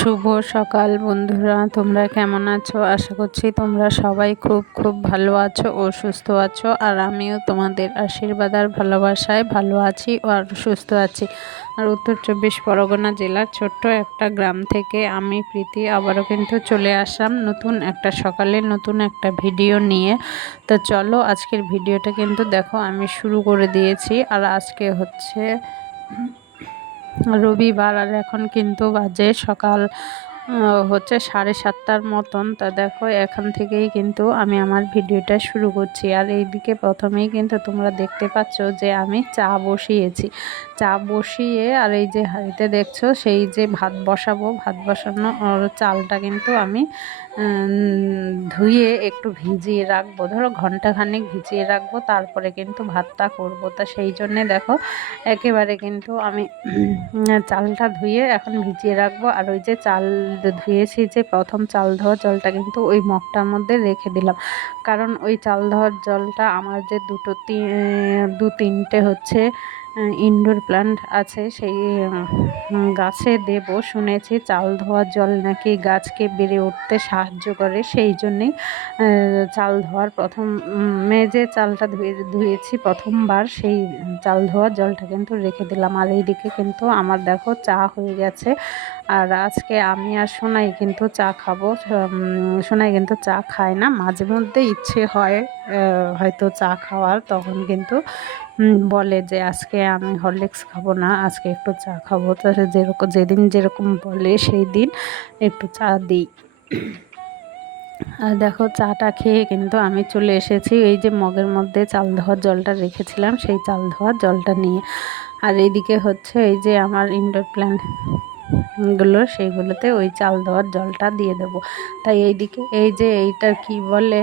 শুভ সকাল বন্ধুরা, তোমরা কেমন আছো? আশা করছি তোমরা সবাই খুব খুব ভালো আছো ও সুস্থ আছো, আর আমিও তোমাদের আশীর্বাদ আর ভালোবাসায় ভালো আছি ও আর সুস্থ আছি। আর উত্তর চব্বিশ পরগনা জেলার ছোট্ট একটা গ্রাম থেকে আমি প্রীতি আবারও কিন্তু চলে আসলাম নতুন একটা সকালে, নতুন একটা ভিডিও নিয়ে। তো চলো আজকের ভিডিওটা কিন্তু দেখো, আমি শুরু করে দিয়েছি। আর আজকে হচ্ছে রবিবার আর এখন কিন্তু বাজে সকাল হচ্ছে সাড়ে সাতটার মতন। তা দেখো, এখান থেকেই কিন্তু আমি আমার ভিডিওটা শুরু করছি। আর এইদিকে প্রথমেই কিন্তু তোমরা দেখতে পাচ্ছ যে আমি চা বসিয়েছি। চা বসিয়ে আর এই যে হাঁড়িতে দেখছ, সেই যে ভাত বসাবো, ভাত বসানো চালটা কিন্তু আমি ধুয়ে একটু ভিজিয়ে রাখব। ধরো ঘন্টাখানেক ভিজিয়ে রাখব, তারপরে কিন্তু ভাতটা করব। তা সেই জন্যে দেখো, একেবারে কিন্তু আমি চালটা ধুয়ে এখন ভিজিয়ে রাখব। আর ওই যে চাল ধুয়েছি যে প্রথম চাল ধোয়ার জলটা কিন্তু ওই মগটার মধ্যে রেখে দিলাম। কারণ ওই চাল ধোয়ার জলটা আমার যে দুটো দু তিনটে হচ্ছে ইনডোর প্ল্যান্ট আছে, সেই গাছে দেব, শুনেছি চাল ধোয়ার জল নাকি গাছকে বেড়ে উঠতে সাহায্য করে, সেই জন্যেই চাল ধোয়ার প্রথম যে চালটা ধুয়ে, ধুয়েছি প্রথমবার, সেই চাল ধোয়ার জলটা কিন্তু রেখে দিলাম। আর এইদিকে কিন্তু আমার দেখো চা হয়ে গেছে। আর আজকে আমি আর সোনাই কিন্তু চা খাব সোনাই কিন্তু চা খায় না, মাঝে মধ্যে ইচ্ছে হয় হয়তো চা খাওয়ার, তখন কিন্তু বলে যে, আজকে আমি হরলিক্স খাব না, আজকে একটু চা খাব। তো যেরকম, যেদিন যেরকম বলে সেই দিন একটু চা দিই। আর দেখো, চাটা খেয়ে কিন্তু আমি চলে এসেছি এই যে মগের মধ্যে চাল ধোয়ার জলটা রেখেছিলাম, সেই চাল ধোয়ার জলটা নিয়ে। আর এইদিকে হচ্ছে এই যে আমার ইনডোর প্ল্যান্টগুলো, সেইগুলোতে ওই চাল ধোয়ার জলটা দিয়ে দেবো। তাই এইদিকে, এই যে এইটা কি বলে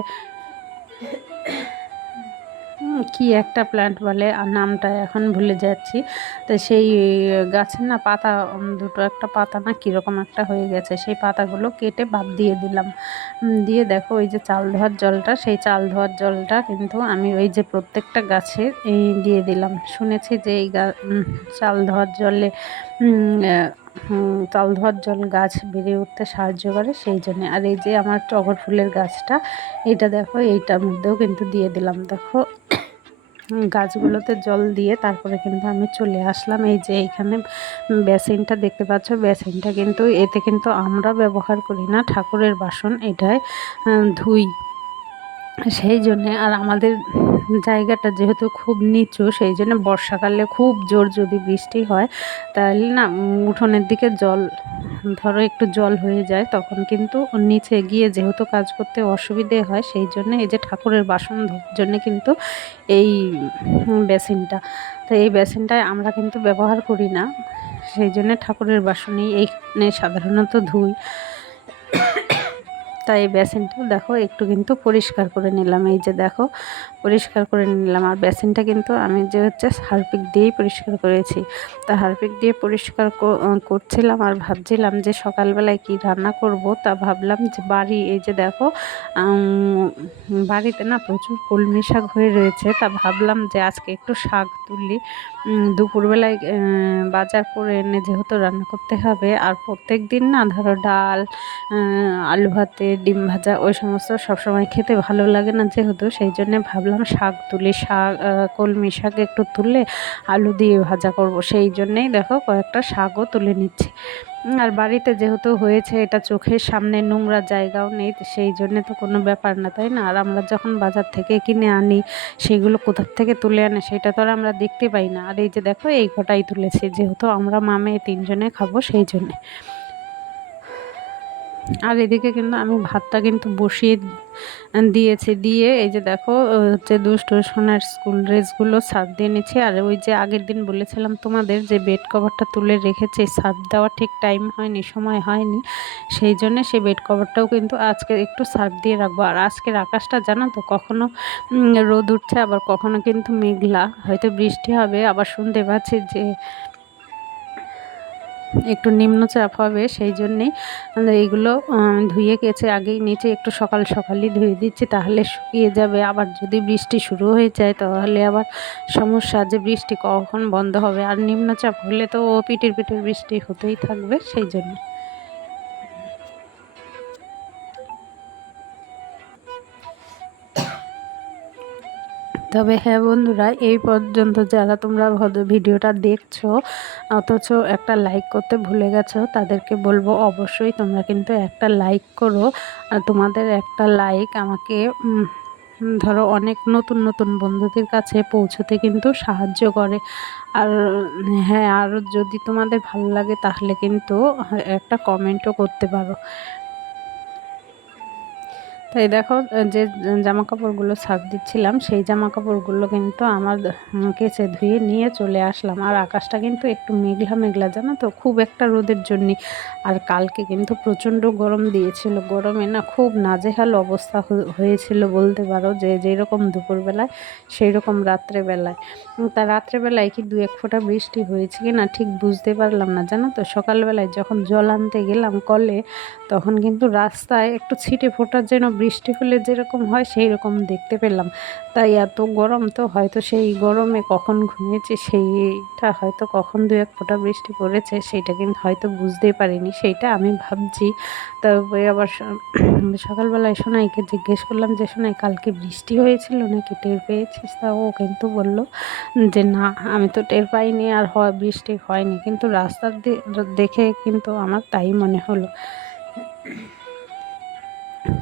কি একটা প্ল্যান্ট বলে, আর নামটা এখন ভুলে যাচ্ছি। তো সেই গাছের না পাতা দুটো একটা পাতা না কীরকম একটা হয়ে গেছে, সেই পাতাগুলো কেটে বাদ দিয়ে দিলাম। দিয়ে দেখো ওই যে চাল ধোয়ার জলটা, সেই চাল ধোয়ার জলটা কিন্তু আমি ওই যে প্রত্যেকটা গাছে দিয়ে দিলাম। শুনেছি যে এই গা চাল ধোয়ার জলে চাল ধোয়ার জল গাছ বেড়ে উঠতে সাহায্য করে, সেই জন্যে। আর এই যে আমার টগর ফুলের গাছটা, এটা দেখো এইটার মধ্যেও কিন্তু দিয়ে দিলাম। দেখো গাছগুলোতে জল দিয়ে তারপরে কিন্তু আমি চলে আসলাম। এই যে এইখানে বেসিনটা দেখতে পাচ্ছ, বেসিনটা কিন্তু, এতে কিন্তু আমরা ব্যবহার করি না, ঠাকুরের বাসন, এটাই ধুই। সেই জন্যে আর আমাদের জায়গাটা যেহেতু খুব নিচু, সেই জন্য বর্ষাকালে খুব জোর যদি বৃষ্টি হয়, তাহলে না উঠোনের দিকে জল, ধরো একটু জল হয়ে যায়, তখন কিন্তু নিচে গিয়ে যেহেতু কাজ করতে অসুবিধে হয়, সেই জন্য এই যে ঠাকুরের বাসন ধোয়ার জন্য কিন্তু এই বেসিনটা, তো এই বেসিনটায় আমরা কিন্তু ব্যবহার করি না, সেই জন্য ঠাকুরের বাসনেই এইখানে সাধারণত ধুই। তাই এই বেসিনটাও দেখো একটু কিন্তু পরিষ্কার করে নিলাম। এই যে দেখো, পরিষ্কার করে নিলাম। আর বেসিনটা কিন্তু আমি যে হচ্ছে হারপিক দিয়েই পরিষ্কার করেছি। তা হারপিক দিয়ে পরিষ্কার করছিলাম আর ভাবছিলাম যে সকালবেলায় কি রান্না করব তা ভাবলাম যে বাড়ি, এই যে দেখো বাড়িতে না প্রচুর কলমি শাক হয়ে রয়েছে। তা ভাবলাম যে আজকে একটু শাক তুলি। দুপুরবেলায় বাজার করে এনে যেহেতু রান্না করতে হবে, আর প্রত্যেক দিন না ধরো ডাল আলু ভাতে ডিম ভাজা, ওই সমস্ত সবসময় খেতে ভালো লাগে না যেহেতু, সেই জন্যে ভাবলাম শাক তুলি। শাক কলমি শাক একটু তুললে আলু দিয়ে ভাজা করব। সেই জন্যেই দেখো কয়েকটা শাকও তুলে নিচ্ছি। আর বাড়িতে যেহেতু হয়েছে, এটা চোখের সামনে নোংরা জায়গাও নেই সেই জন্যে তো কোনো ব্যাপার না, তাই না? আর আমরা যখন বাজার থেকে কিনে আনি, সেগুলো কোথার থেকে তুলে আনে, সেটা তো আর আমরা দেখতে পাই না। আর এই যে দেখো, এই কটাই তুলেছি, যেহেতু আমরা মামে তিনজনে খাব সেই জন্যে। আর এদিকে কিন্তু আমি ভাতটা কিন্তু বসিয়ে দিয়েছি। দিয়ে এই যে দেখো হচ্ছে দুষ্ট সোনার স্কুল ড্রেসগুলো সার্ফ দিয়ে নিচ্ছি। আর ওই যে আগের দিন বলেছিলাম তোমাদের যে বেড কভারটা তুলে রেখেছে সার্ফ দেওয়া ঠিক টাইম হয়নি, সময় হয়নি। সেই জন্যে সেই বেড কভারটাও কিন্তু আজকে একটু সার্ফ দিয়ে রাখব। আর আজকের আকাশটা জানো তো, কখনো রোদ উঠছে, আবার কখনো কিন্তু মেঘলা। হয়তো বৃষ্টি হবে, আবার শুনতে পাচ্ছি যে একটু নিম্নচাপ হবে, সেই জন্যেই এইগুলো ধুয়ে গেছে আগেই নিচে একটু সকাল সকালই ধুয়ে দিচ্ছি, তাহলে শুকিয়ে যাবে। আবার যদি বৃষ্টি শুরু হয়ে যায়, তাহলে আবার সমস্যা যে বৃষ্টি কখন বন্ধ হবে। আর নিম্নচাপ হলে তো ও পিঠের পিটের বৃষ্টি হতেই থাকবে, সেই জন্য। তবে হ্যাঁ বন্ধুরা, এই পর্যন্ত যারা তোমরা ভিডিওটা দেখছ অথচ একটা লাইক করতে ভুলে গেছো, তাদেরকে বলব অবশ্যই তোমরা কিন্তু একটা লাইক করো। আর তোমাদের একটা লাইক আমাকে ধরো অনেক নতুন নতুন বন্ধুদের কাছে পৌঁছতে কিন্তু সাহায্য করে। আর হ্যাঁ আর যদি তোমাদের ভালো লাগে তাহলে কিন্তু একটা কমেন্টও করতে পারো। তাই দেখো যে জামা কাপড়গুলো ছাপ দিচ্ছিলাম, সেই জামা কাপড়গুলো কিন্তু আমার কেচে ধুয়ে নিয়ে চলে আসলাম। আর আকাশটা কিন্তু একটু মেঘলা মেঘলা, জানো তো? খুব একটা রোদের জন্যে। আর কালকে কিন্তু প্রচণ্ড গরম দিয়েছিল। গরমে না খুব নাজেহাল অবস্থা হয়েছিল বলতে পারো, যে যেরকম দুপুরবেলায় সেই রকম রাত্রেবেলায় তা রাত্রেবেলায় কি দু এক ফোঁটা বৃষ্টি হয়েছে কি না ঠিক বুঝতে পারলাম না, জানো তো? সকালবেলায় যখন জল আনতে গেলাম কলে, তখন কিন্তু রাস্তায় একটু ছিটে ফোটার যেন হলে যেরকম হয় সেই রকম দেখতে পেলাম। তাই এত গরম তো হয়তো সেই গরমে কখন ঘুমিয়েছে সেইটা হয়তো কখন দু এক ফোঁটা বৃষ্টি পড়েছে সেইটা কিন্তু হয়তো বুঝতেই পারিনি, সেইটা আমি ভাবছি। তারপরে আবার সকালবেলায় সোনাইকে জিজ্ঞেস করলাম যে, সোনাই, কালকে বৃষ্টি হয়েছিল নাকি টের পেয়েছিস? তা ও কিন্তু বলল যে, না, আমি তো টের পাইনি আর হয় বৃষ্টি হয়নি। কিন্তু রাস্তার দেখে কিন্তু আমার তাই মনে হলো।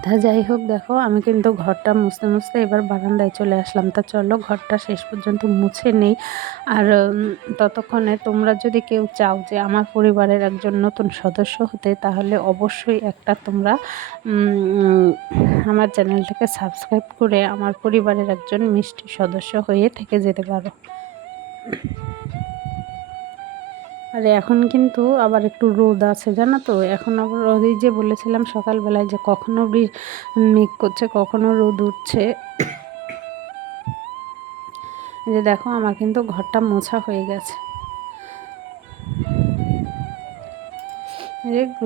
তা যাই হোক, দেখো, আমি কিন্তু ঘরটা মুছতে মুছতে এবার বারান্দায় চলে আসলাম। তা চলো, ঘরটা শেষ পর্যন্ত মুছে নেই। আর ততক্ষণে তোমরা যদি কেউ চাও যে আমার পরিবারের একজন নতুন সদস্য হতে, তাহলে অবশ্যই একটা তোমরা আমার চ্যানেলটাকে সাবস্ক্রাইব করে আমার পরিবারের একজন মিষ্টি সদস্য হয়ে থেকে যেতে পারো। আর এখন কিন্তু আবার একটু রোদ আছে, জানো তো? এখন আবার ওই যে বলেছিলাম সকালবেলায় যে কখনো মেঘ করছে, কখনো রোদ উঠছে। যে দেখো, আমার কিন্তু ঘরটা মোছা হয়ে গেছে।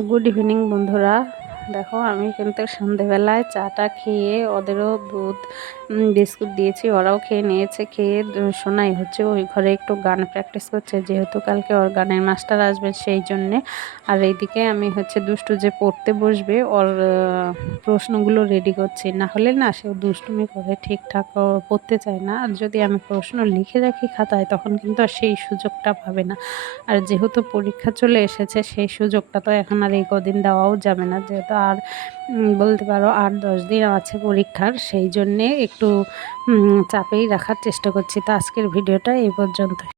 গুড ইভিনিং বন্ধুরা। দেখো, আমি কিন্তু সন্ধেবেলায় চাটা খেয়ে ওদেরও দুধ বিস্কুট দিয়েছি, ওরাও খেয়ে নিয়েছে, খেয়ে শোনাই হচ্ছে ওই ঘরে একটু গান প্র্যাকটিস করছে, যেহেতু কালকে ওর গানের মাস্টার আসবে সেই জন্যে। আর এইদিকে আমি হচ্ছে দুষ্টু যে পড়তে বসবে, ওর প্রশ্নগুলো রেডি করছি। না হলে না সে দুষ্টুমি করে ঠিকঠাক পড়তে চায় না। আর যদি আমি প্রশ্ন লিখে রাখি খাতায়, তখন কিন্তু আর সেই সুযোগটা পাবে না। আর যেহেতু পরীক্ষা চলে এসেছে, সেই সুযোগটা তো এখন আর এই কদিন দেওয়াও যাবে না। যেহেতু আর বলতে পারো আট দশ দিন আছে পরীক্ষার, সেই জন্যে একটু চাপেই রাখার চেষ্টা করছি। তো আজকের ভিডিওটা এই পর্যন্ত